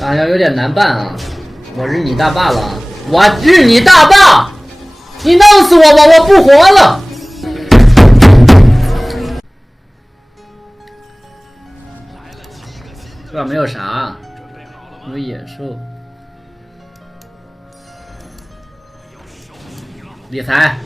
大家有点难办啊！我日你大爸了！我日你大爸！你弄死我吧！我不活了！这边没有啥，有野兽。理财。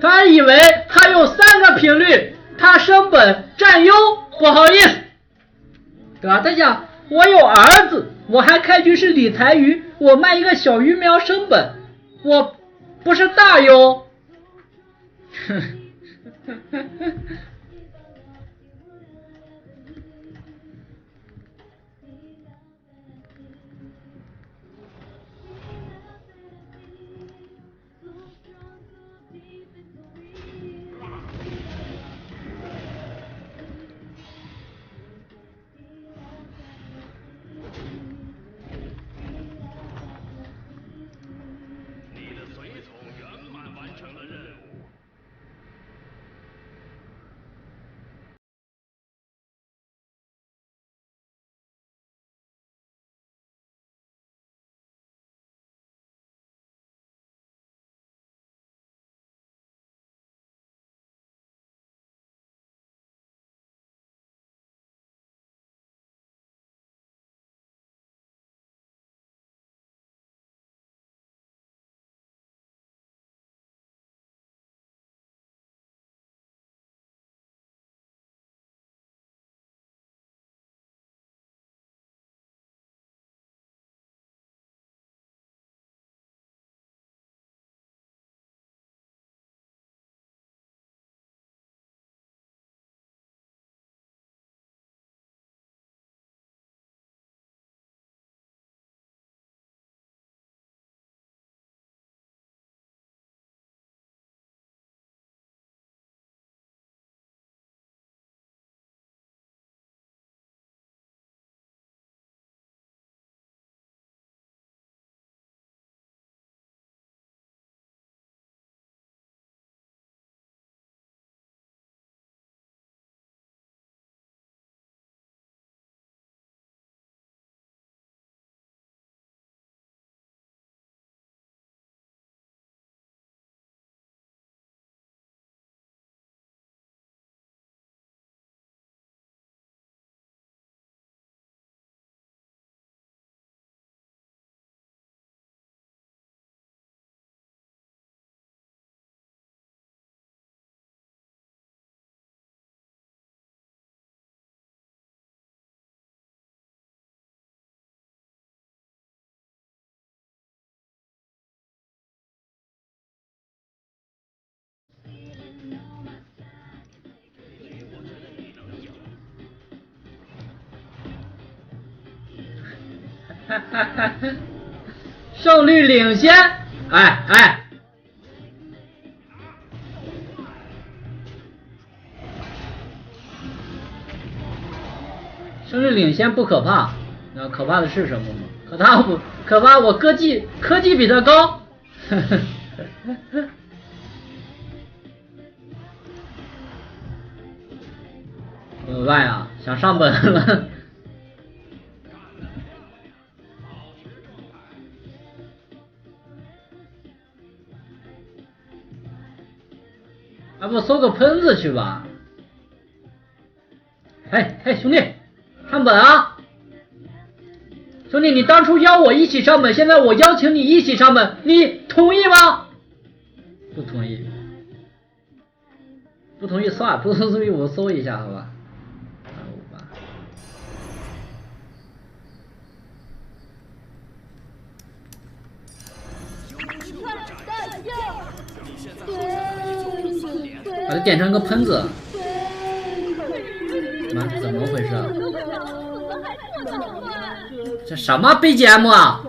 他以为他有3个频率，他升本占优，不好意思，对吧？他想我有儿子，我还开局是理财鱼，我卖一个小鱼苗升本，我不是大优。胜率领先，哎，胜率领先不可怕，那可怕的是什么吗？可怕我科技比他高。怎么办呀？想上本了。要不搜个喷子去吧？嘿，兄弟，上本啊！兄弟，你当初邀我一起上本，现在我邀请你一起上本，你同意吗？不同意。不同意算了，不同意我搜一下，好吧把它点成个喷子。怎么回事啊？这什么 BGM 啊？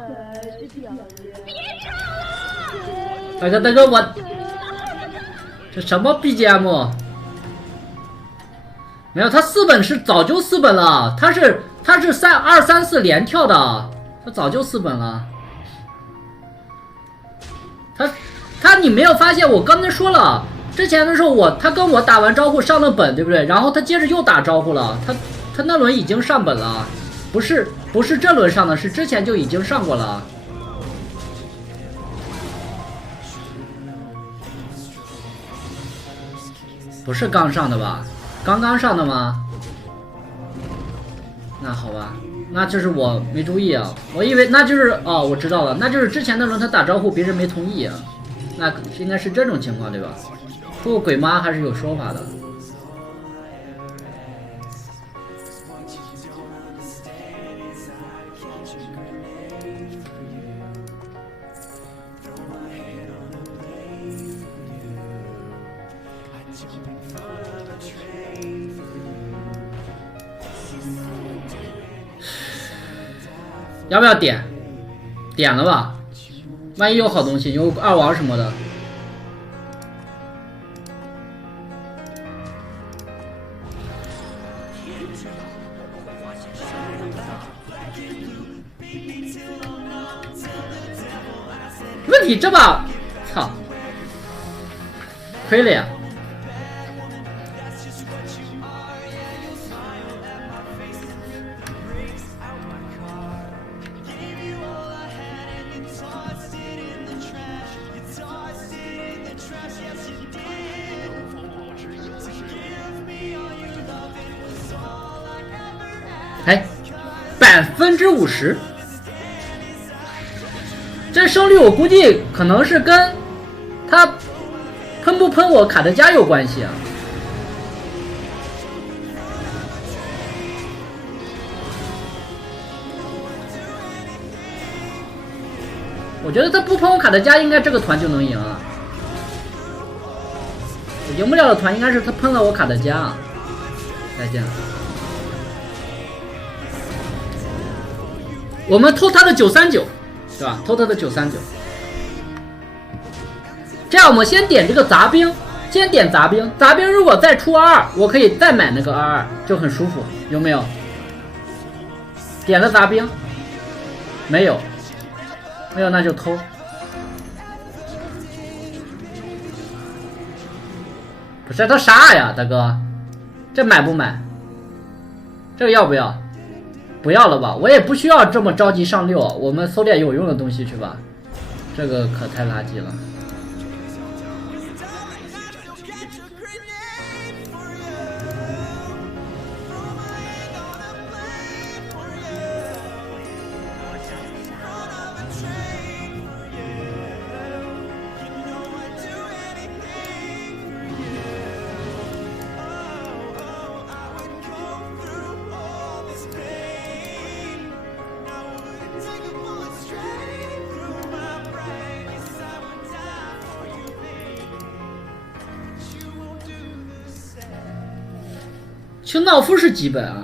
大哥，我这什么 BGM？ 没有，他4本是早就4本了，他是2、3、4连跳的，他早就4本了。你没有发现我刚才说了？之前的时候他跟我打完招呼上了本，对不对？然后他接着又打招呼了，他那轮已经上本了，不是这轮上的，是之前就已经上过了。不是刚上的吧？刚上的吗？那好吧，那就是我没注意啊，我以为那就是哦，我知道了，那就是之前那轮他打招呼别人没同意啊，那应该是这种情况对吧？不过鬼妈还是有说法的。要不要点？点了吧，万一有好东西，有2王什么的。问题这把，操，亏了呀！哎，50%，这胜率我估计可能是跟他喷不喷我卡德加有关系啊。我觉得他不喷我卡德加，应该这个团就能赢啊。我赢不了的团应该是他喷了我卡德加啊。再见了。我们偷他的939，对吧？偷他的939。这样我们先点这个杂兵，先点杂兵。杂兵如果再出22，我可以再买那个22，就很舒服，有没有？点了杂兵，没有，没有那就偷。不是他啥呀，大哥？这买不买？这个要不要？不要了吧，我也不需要这么着急上6，我们搜点有用的东西去吧。这个可太垃圾了。清道夫是几本啊？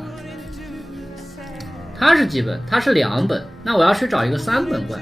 他是几本？他是2本。那我要去找一个3本怪。